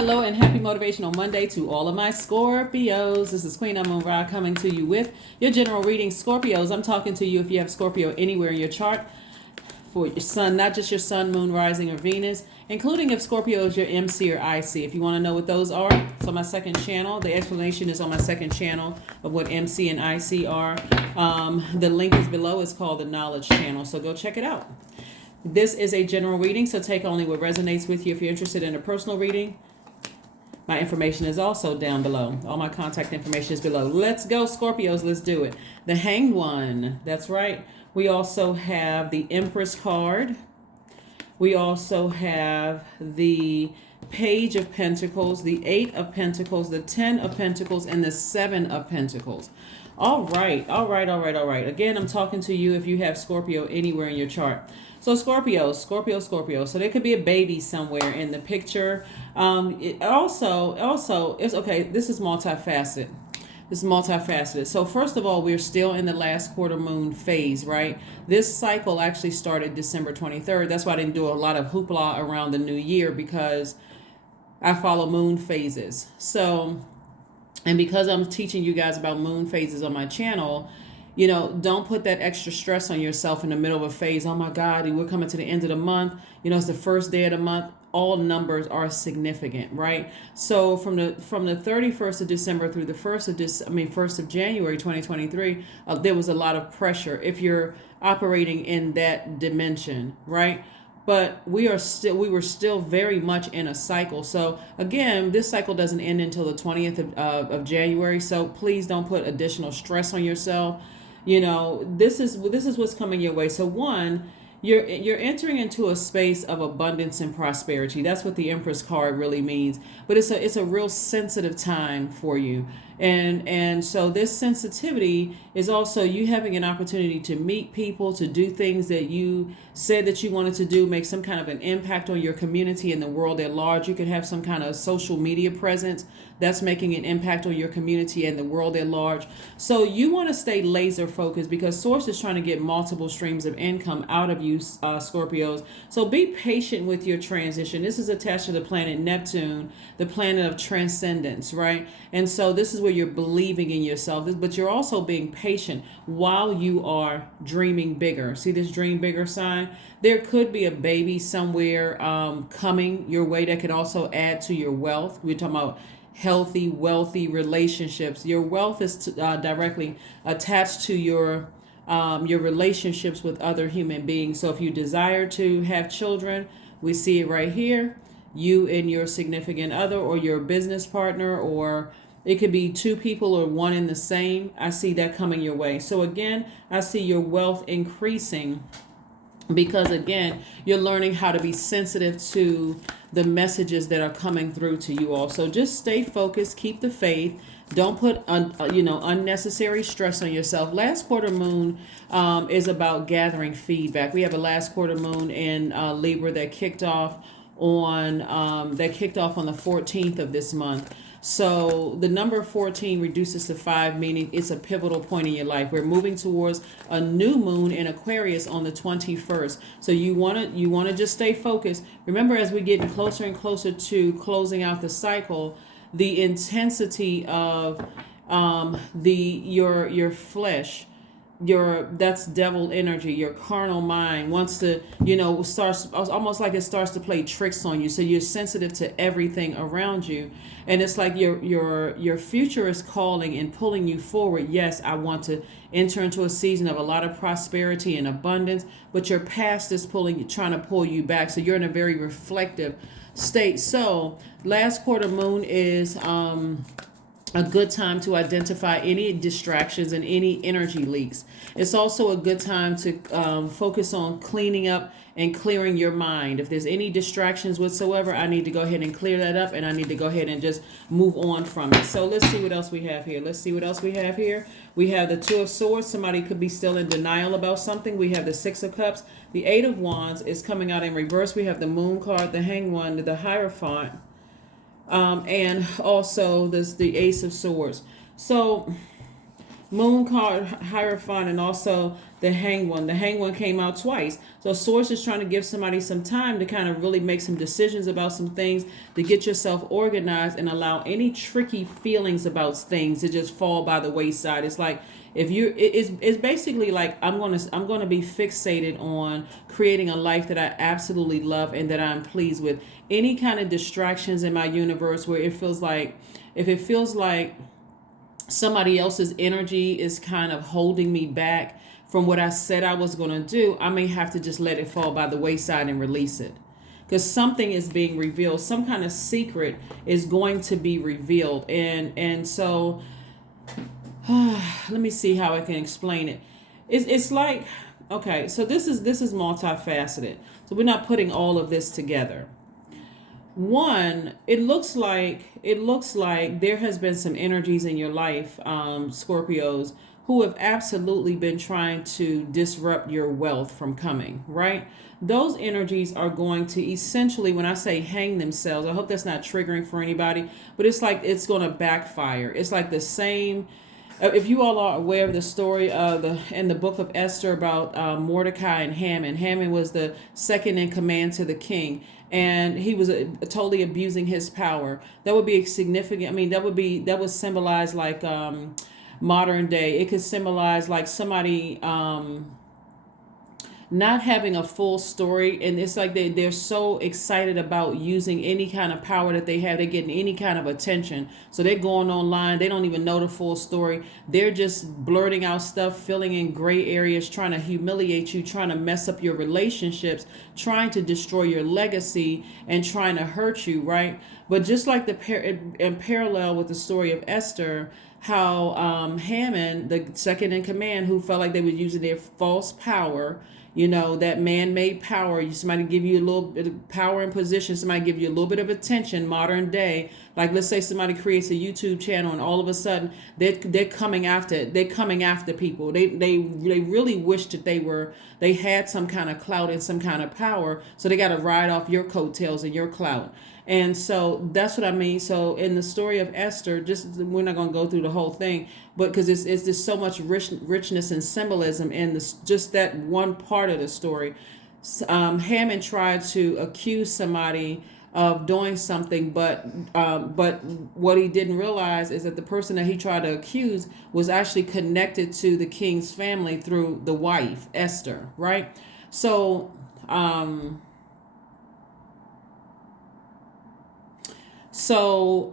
hello, and happy Motivational Monday to all of my Scorpios. This is Queen Amun Ra coming to you with your general reading. Scorpios, I'm talking to you if you have Scorpio anywhere in your chart for your sun, not just your sun, moon, rising, or Venus, including if Scorpio is your MC or IC. If you want to know what those are, it's on my second channel. The explanation is on my second channel of what MC and IC are. The link is below. It's called the Knowledge Channel, so go check it out. This is a general reading, so take only what resonates with you. If you're interested in a personal reading, my information is also down below. All my contact information is below. Let's go, Scorpios. Let's do it. The Hanged One. That's right. We also have the Empress card. We also have the Page of Pentacles, the 8 of Pentacles, the 10 of Pentacles, and the 7 of Pentacles. All right. Again, I'm talking to you if you have Scorpio anywhere in your chart. So Scorpio. So there could be a baby somewhere in the picture. It also, it's okay. This is multifaceted. So first of all, we're still in the last quarter moon phase, right? This cycle actually started December 23rd. That's why I didn't do a lot of hoopla around the new year, because I follow moon phases. So, and because I'm teaching you guys about moon phases on my channel, you know, don't put that extra stress on yourself in the middle of a phase. Oh my God, we're coming to the end of the month. You know, it's the first day of the month. All numbers are significant, right? So from the 31st of December through the 1st of January 2023, there was a lot of pressure if you're operating in that dimension, right? But we were still very much in a cycle. So again, this cycle doesn't end until the 20th of January. So please don't put additional stress on yourself. You know, this is what's coming your way. So one, you're entering into a space of abundance and prosperity. That's what the Empress card really means. But it's a real sensitive time for you. And so this sensitivity is also you having an opportunity to meet people, to do things that you said that you wanted to do, make some kind of an impact on your community and the world at large. You could have some kind of social media presence that's making an impact on your community and the world at large. So you want to stay laser focused, because Source is trying to get multiple streams of income out of you, Scorpios. So be patient with your transition. This is attached to the planet Neptune, the planet of transcendence, right? And so this is where you're believing in yourself, but you're also being patient while you are dreaming bigger. See this dream bigger sign? There could be a baby somewhere coming your way that could also add to your wealth. We're talking about healthy, wealthy relationships. Your wealth is directly attached to your relationships with other human beings. So if you desire to have children, we see it right here. You and your significant other, or your business partner, or it could be two people or one in the same. I see that coming your way. So again, I see your wealth increasing, because again, you're learning how to be sensitive to the messages that are coming through to you all. So just stay focused, keep the faith. Don't put unnecessary stress on yourself. Last quarter moon is about gathering feedback. We have a last quarter moon in Libra that kicked off on the 14th of this month. So the number 14 reduces to 5, meaning it's a pivotal point in your life. We're moving towards a new moon in Aquarius on the 21st. So you want to just stay focused. Remember, as we're getting closer and closer to closing out the cycle, the intensity of your flesh, that's devil energy, your carnal mind wants to, starts almost like it starts to play tricks on you. So you're sensitive to everything around you, and it's like your future is calling and pulling you forward. Yes, I want to enter into a season of a lot of prosperity and abundance, but your past is trying to pull you back. So you're in a very reflective state. So last quarter moon is a good time to identify any distractions and any energy leaks. It's also a good time to focus on cleaning up and clearing your mind. If there's any distractions whatsoever, I need to go ahead and clear that up, and I need to go ahead and just move on from it. So let's see what else we have here. We have the 2 of Swords. Somebody could be still in denial about something. We have the 6 of Cups. The 8 of Wands is coming out in reverse. We have the Moon card, the Hanged One, the Hierophant. And also there's the Ace of Swords. So Moon card, Hierophant, and also the Hanged One. The Hanged One came out twice. So Source is trying to give somebody some time to kind of really make some decisions about some things, to get yourself organized and allow any tricky feelings about things to just fall by the wayside. It's like, if you, it's basically like, I'm gonna be fixated on creating a life that I absolutely love and that I'm pleased with. Any kind of distractions in my universe where it feels like, if it feels like somebody else's energy is kind of holding me back from what I said I was going to do, I may have to just let it fall by the wayside and release it. Because something is being revealed. Some kind of secret is going to be revealed. And so, let me see how I can explain it. It's like, okay, so this is multifaceted. So we're not putting all of this together. One, it looks like there has been some energies in your life, Scorpios, who have absolutely been trying to disrupt your wealth from coming, right? Those energies are going to essentially, when I say hang themselves, I hope that's not triggering for anybody, but it's like it's going to backfire. It's like the same. If you all are aware of the story in the book of Esther about Mordecai and Haman. Haman was the second in command to the king, and he was totally abusing his power. That would be a significant. I mean, that would symbolize like modern day. It could symbolize like somebody not having a full story, and it's like they're so excited about using any kind of power that they have. They're getting any kind of attention, so they're going online. They don't even know the full story. They're just blurting out stuff, filling in gray areas, trying to humiliate you, trying to mess up your relationships, trying to destroy your legacy, and trying to hurt you, right? But just like in parallel with the story of Esther, how Haman, the second in command, who felt like they were using their false power, that man-made power. Somebody give you a little bit of power and position. Somebody give you a little bit of attention. Modern day, like let's say somebody creates a YouTube channel, and all of a sudden they're coming after. They're coming after people. They really wish that they had some kind of clout and some kind of power. So they got to ride off your coattails and your clout. And so that's what I mean. So in the story of Esther, we're not going to go through the whole thing, but because it's just so much richness and symbolism in this, just that one part of the story. Haman tried to accuse somebody of doing something, but what he didn't realize is that the person that he tried to accuse was actually connected to the king's family through the wife, Esther, right? So So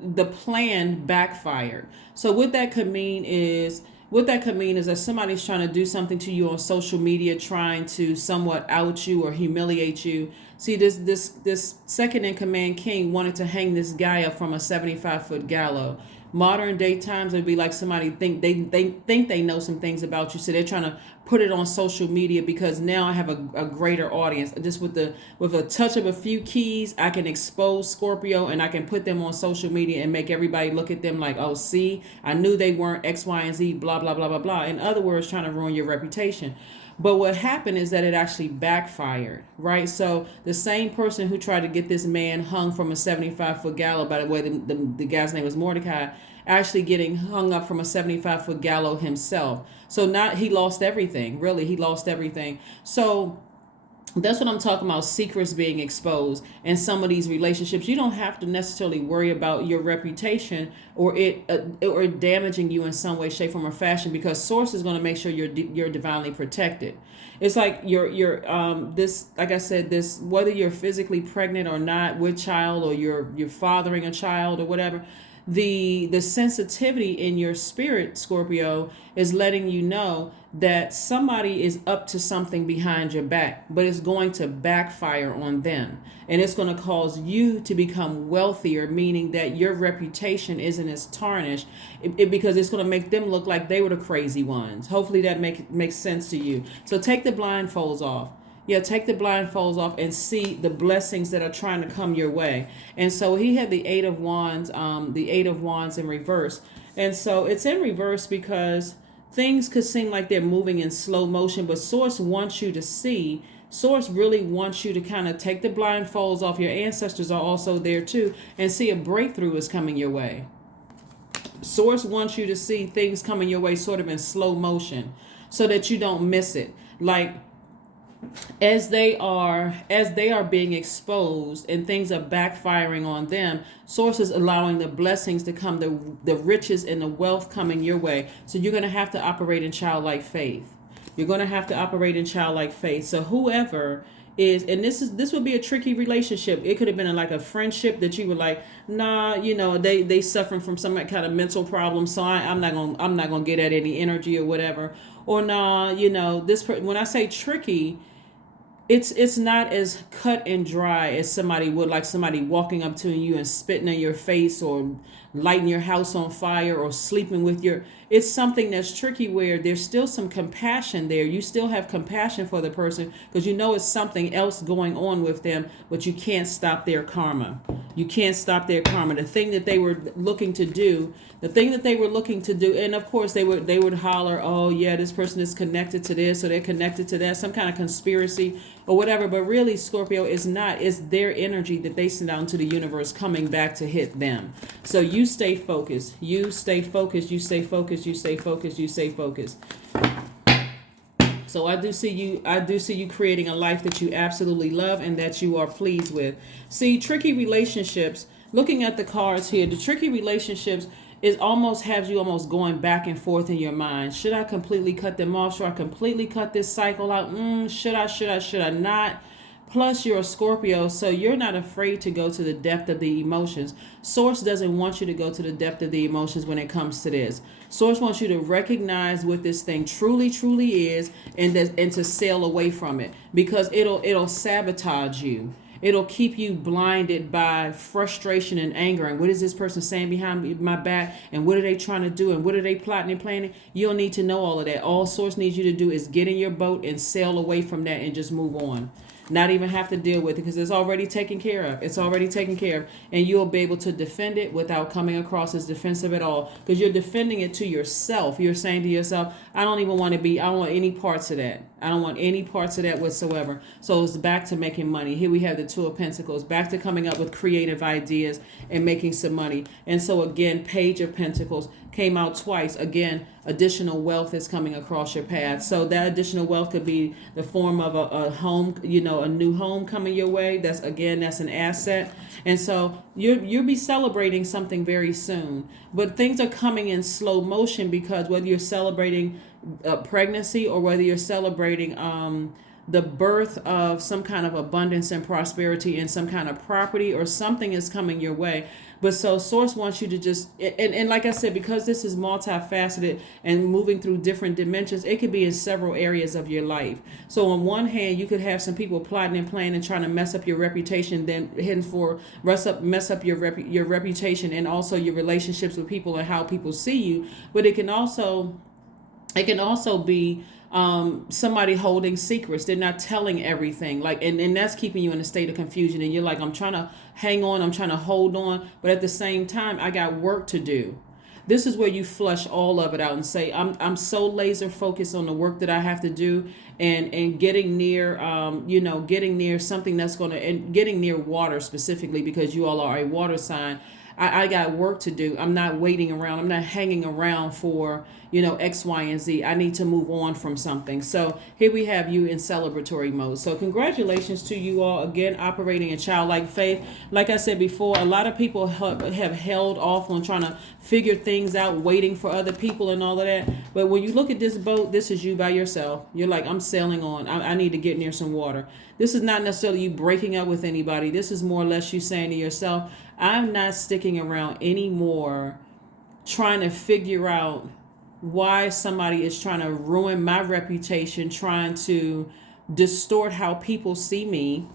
the plan backfired. So what that could mean is that somebody's trying to do something to you on social media, trying to somewhat out you or humiliate you. See, this second in command king wanted to hang this guy up from a 75-foot gallows. Modern day times, it'd be like somebody think they know some things about you, so they're trying to put it on social media because now I have a greater audience. Just with a touch of a few keys, I can expose Scorpio and I can put them on social media and make everybody look at them like, oh, see, I knew they weren't X, Y, and Z, blah, blah, blah, blah, blah. In other words, trying to ruin your reputation. But what happened is that it actually backfired, right? So the same person who tried to get this man hung from a 75-foot gallows, by the way, the guy's name was Mordecai, actually getting hung up from a 75-foot gallows himself. So now he lost everything. Really, he lost everything. So that's what I'm talking about, secrets being exposed. And some of these relationships, you don't have to necessarily worry about your reputation or it damaging you in some way, shape, form, or fashion, because Source is going to make sure you're divinely protected. It's like this, like I said, this, whether you're physically pregnant or not with child, or you're fathering a child or whatever, the sensitivity in your spirit, Scorpio, is letting you know that somebody is up to something behind your back, but it's going to backfire on them. And it's going to cause you to become wealthier, meaning that your reputation isn't as tarnished, because it's going to make them look like they were the crazy ones. Hopefully that makes sense to you. So take the blindfolds off. Yeah, take the blindfolds off and see the blessings that are trying to come your way. And so he had the Eight of Wands in reverse. And so it's in reverse because things could seem like they're moving in slow motion, but Source wants you to see. Source really wants you to kind of take the blindfolds off. Your ancestors are also there too, and see a breakthrough is coming your way. Source wants you to see things coming your way sort of in slow motion so that you don't miss it. Like, as they are being exposed and things are backfiring on them, source is allowing the blessings to come, the riches and the wealth coming your way. So you're going to have to operate in childlike faith. You're going to have to operate in childlike faith. So whoever is, and this would be a tricky relationship. It could have been like a friendship that you were like, nah, they suffering from some kind of mental problem, so I'm not gonna get at any energy or whatever. Or nah, when I say tricky, it's not as cut and dry as somebody would, like somebody walking up to you and spitting in your face, or lighting your house on fire, or sleeping with your. It's something that's tricky where there's still some compassion there. You still have compassion for the person because it's something else going on with them, but you can't stop their karma. You can't stop their karma. The thing that they were looking to do, and of course they would holler, oh yeah, this person is connected to this, or they're connected to that, some kind of conspiracy or whatever. But really, Scorpio, is not. It's their energy that they send out into the universe coming back to hit them. So you stay focused. You stay focused. You stay focused. You stay focused. You stay focused. So I do see you creating a life that you absolutely love and that you are pleased with. See, tricky relationships, looking at the cards here, the tricky relationships is almost has you almost going back and forth in your mind. Should I completely cut them off? Should I completely cut this cycle out? Should I not? Plus, you're a Scorpio, so you're not afraid to go to the depth of the emotions. Source doesn't want you to go to the depth of the emotions when it comes to this. Source wants you to recognize what this thing truly, truly is, and to sail away from it, because it'll sabotage you. It'll keep you blinded by frustration and anger. And what is this person saying behind my back? And what are they trying to do? And what are they plotting and planning? You don't need to know all of that. All Source needs you to do is get in your boat and sail away from that and just move on. Not even have to deal with it, because it's already taken care of. It's already taken care of. And you'll be able to defend it without coming across as defensive at all, because you're defending it to yourself. You're saying to yourself, I don't want any parts of that. I don't want any parts of that whatsoever. So it's back to making money. Here we have the Two of Pentacles, back to coming up with creative ideas and making some money. And so again, Page of Pentacles came out twice. Again, additional wealth is coming across your path. So that additional wealth could be the form of a home, a new home coming your way. That's an asset. And so you'll be celebrating something very soon. But things are coming in slow motion, because whether you're celebrating pregnancy or whether you're celebrating the birth of some kind of abundance and prosperity in some kind of property, or something is coming your way. But so Source wants you to just, and like I said, because this is multifaceted and moving through different dimensions, it could be in several areas of your life. So on one hand, you could have some people plotting and planning and trying to mess up your reputation, then heading for mess up your reputation, and also your relationships with people and how people see you. But it can also be somebody holding secrets. They're not telling everything, and that's keeping you in a state of confusion. And you're like, I'm trying to hang on, I'm trying to hold on, but at the same time, I got work to do. This is where you flush all of it out and say, I'm so laser focused on the work that I have to do, and getting near, getting near something that's going to, and getting near water specifically, because you all are a water sign. I got work to do. I'm not waiting around. I'm not hanging around for, X, Y, and Z. I need to move on from something. So here we have you in celebratory mode. So congratulations to you all, again, operating in childlike faith. Like I said before, a lot of people have held off on trying to figure things out, waiting for other people and all of that. But when you look at this boat, this is you by yourself. You're like, I'm sailing on. I need to get near some water. This is not necessarily you breaking up with anybody. This is more or less you saying to yourself, I'm not sticking around anymore trying to figure out why somebody is trying to ruin my reputation, trying to distort how people see me,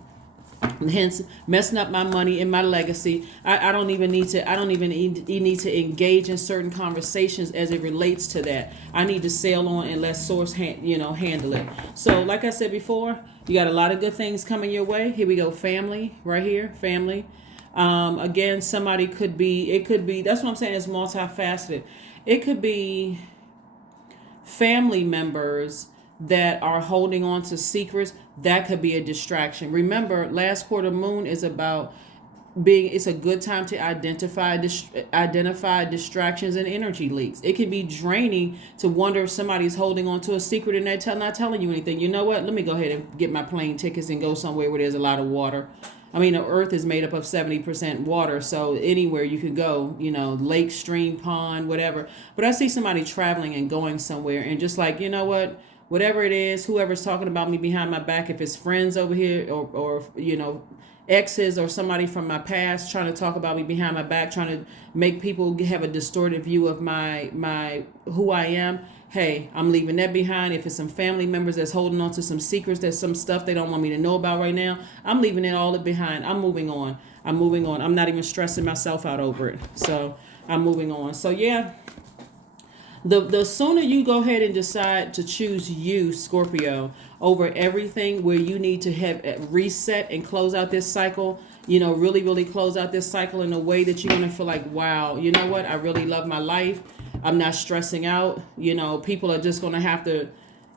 hence messing up my money and my legacy. I don't even need to engage in certain conversations as it relates to that. I need to sail on and let Source handle it. So like I said before, you got a lot of good things coming your way. Here we go. Family right here. Family. Again, somebody it could be, that's what I'm saying, it's multifaceted. It could be family members that are holding on to secrets. That could be a distraction. Remember, last quarter moon is about it's a good time to identify distractions and energy leaks. It can be draining to wonder if somebody's holding on to a secret and they're not telling you anything. You know what? Let me go ahead and get my plane tickets and go somewhere where there's a lot of water. I mean, the earth is made up of 70% water, so anywhere you could go, lake, stream, pond, whatever. But I see somebody traveling and going somewhere and just like, you know what? Whatever it is, whoever's talking about me behind my back, if it's friends over here or exes or somebody from my past trying to talk about me behind my back, trying to make people have a distorted view of my who I am. Hey, I'm leaving that behind. If it's some family members that's holding on to some secrets, there's some stuff they don't want me to know about right now, I'm leaving it all behind. I'm moving on. I'm not even stressing myself out over it. So I'm moving on. So yeah, the sooner you go ahead and decide to choose you, Scorpio, over everything where you need to have reset and close out this cycle, really, really close out this cycle in a way that you're going to feel like, wow, you know what? I really love my life. I'm not stressing out. People are just going to have to,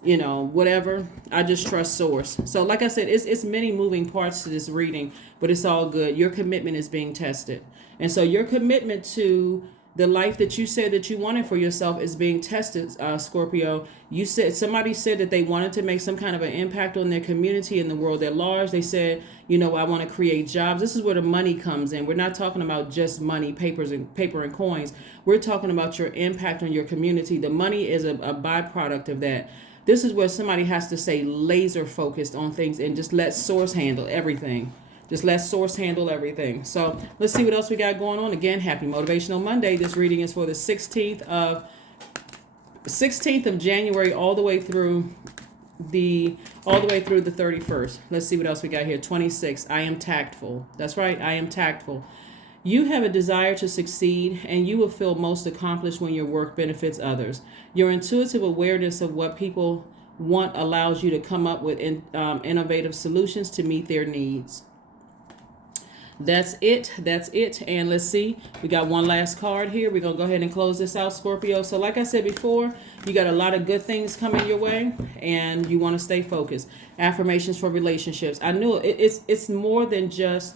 whatever. I just trust source. So like I said, it's many moving parts to this reading, but it's all good. Your commitment is being tested. And so your commitment to the life that you said that you wanted for yourself is being tested, Scorpio. Somebody said that they wanted to make some kind of an impact on their community and the world at large. They said, I want to create jobs. This is where the money comes in. We're not talking about just money, paper and coins. We're talking about your impact on your community. The money is a byproduct of that. This is where somebody has to stay laser focused on things and just let source handle everything. Just let source handle everything. So let's see what else we got going on. Again, happy Motivational Monday. This reading is for the 16th of January all the way through the 31st. Let's see what else we got here. 26. I am tactful. That's right. I am tactful. You have a desire to succeed, and you will feel most accomplished when your work benefits others. Your intuitive awareness of what people want allows you to come up with innovative solutions to meet their needs. That's it. And let's see. We got one last card here. We're going to go ahead and close this out, Scorpio. So like I said before, you got a lot of good things coming your way and you want to stay focused. Affirmations for relationships. I knew it's more than just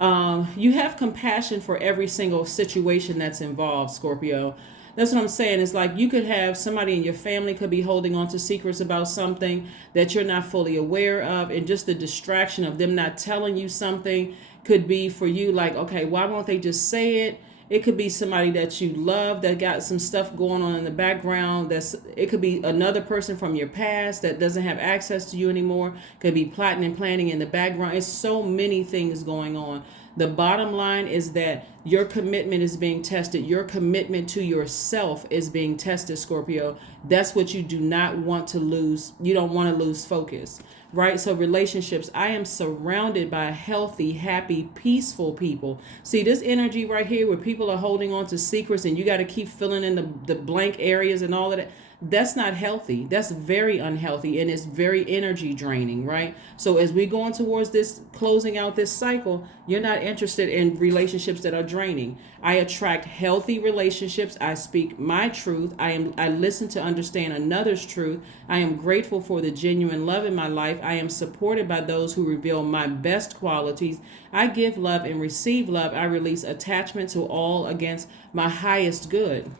you have compassion for every single situation that's involved, Scorpio. That's what I'm saying. It's like you could have somebody in your family could be holding on to secrets about something that you're not fully aware of. And just the distraction of them not telling you something could be for you like, okay, why won't they just say it? It could be somebody that you love that got some stuff going on in the background. It could be another person from your past that doesn't have access to you anymore. Could be plotting and planning in the background. It's so many things going on. The bottom line is that your commitment is being tested. Your commitment to yourself is being tested, Scorpio. That's what you do not want to lose. You don't want to lose focus, right? So relationships, I am surrounded by healthy, happy, peaceful people. See this energy right here where people are holding on to secrets and you got to keep filling in the blank areas and all of that. That's not healthy. That's very unhealthy and it's very energy draining, right? So as we go on towards this, closing out this cycle, you're not interested in relationships that are draining. I attract healthy relationships. I speak my truth. I listen to understand another's truth. I am grateful for the genuine love in my life. I am supported by those who reveal my best qualities. I give love and receive love. I release attachment to all against my highest good.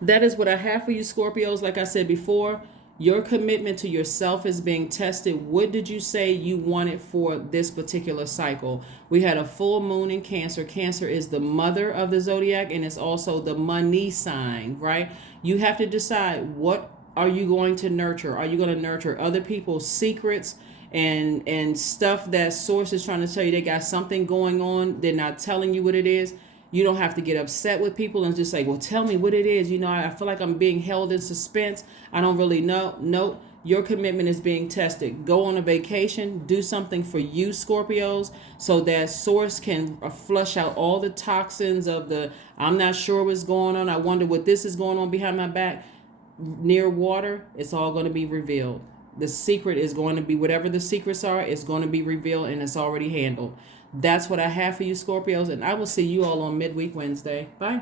That is what I have for you, Scorpios. Like I said before, your commitment to yourself is being tested. What did you say you wanted for this particular cycle? We had a full moon in Cancer. Cancer is the mother of the zodiac and it's also the money sign, right? You have to decide, what are you going to nurture? Are you going to nurture other people's secrets and stuff that source is trying to tell you they got something going on? They're not telling you what it is. You don't have to get upset with people and just say, well, tell me what it is. I feel like I'm being held in suspense. I don't really know. No, your commitment is being tested. Go on a vacation. Do something for you, Scorpios, so that source can flush out all the toxins of I'm not sure what's going on. I wonder what this is going on behind my back. Near water, it's all going to be revealed. The secret is going to be, whatever the secrets are, it's going to be revealed and it's already handled. That's what I have for you, Scorpios, and I will see you all on Midweek Wednesday. Bye.